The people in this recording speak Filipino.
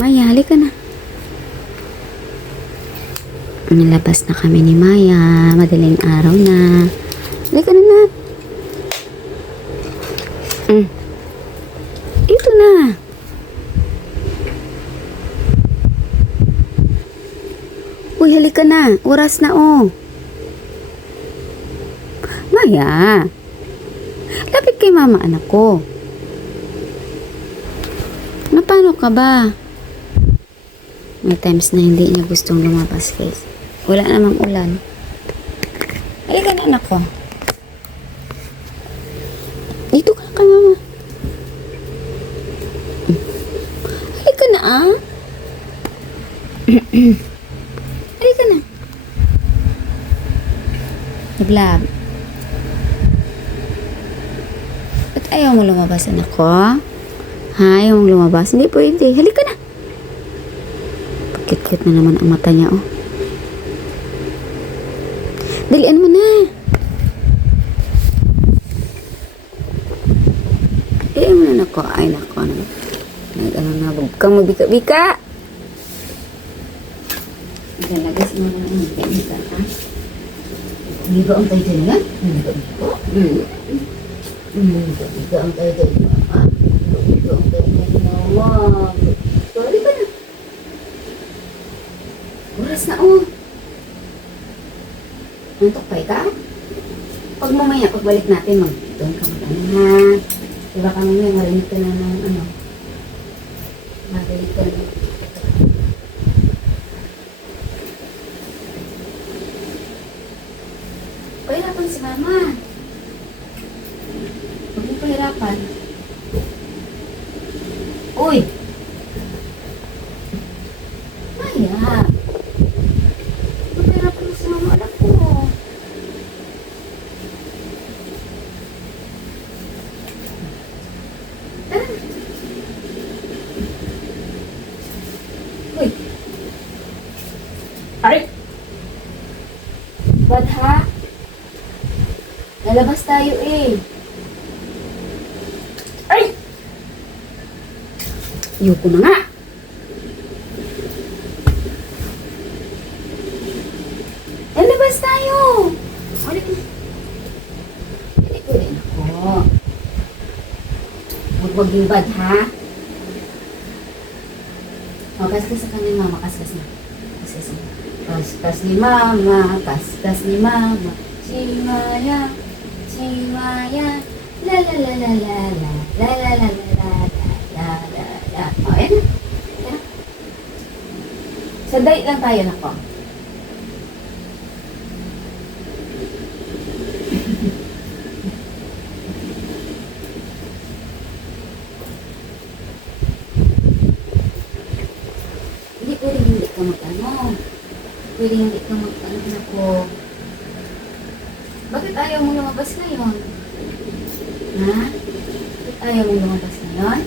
Maya, halika na. Nilabas na kami ni Maya. Madaling araw na. Halika na na. Mm. Ito na. Uy, halika na. Oras na oh. Maya. Lapit kay mama anak ko. Na paano ka ba? May times na hindi niya gustong lumabas guys. Wala namang ulan. Halika na anak ko. Dito ka ka mama. Halika na ah. Halika na. Naglab. Ba't ayaw mo lumabas anak ko? Ha? Ayaw mong lumabas? Hindi pwede. Halika na. Pagkit-kit na naman ang mata niya, oh. Dalian mo na. Eh, mo na nako. Ay, nako. Nag, nag ano na, huwag kang magbika-bika. Galagas mo na ang magbika-bika, ha? Hindi ba ang tayo dyan yan? Hindi ba Hmm. Hindi ba ang tayo dyan, ha? Hindi ba ang tayo dyan, mama? Sorry ka na. Oras na, oh. Nantok pa ka? Pag mamaya, pagbalik natin, mag doon ka mag ano ha. Diba ka mamaya, marinig ka na ng ano. Marinig ka na. Pahirapan si mama. Huwag mo pahirapan. Uy! Maya! Pahirapan mo si mama anak ko. Tara. Uy! Ay! Ba't ha? Lalabas tayo eh. Ay! Ayoko na nga. Lalabas tayo. Ulit na. Ulit ko rin ako. Huwag magbibad ha. O, kaskas sa kanya mama. Kaskas na. Kaskas na. Kaskas ni mama. Kaskas ni mama. Si Maya. Si. La la la la la la. La la la la la la la la. O. Ayan na. Sa date lang tayo na ko. Hindi pwede hindi ka mag-ano. Pwede hindi ka mag-ano ko. Bakit ayaw mo lumabas ngayon? Ha? Bakit ayaw mo lumabas ngayon?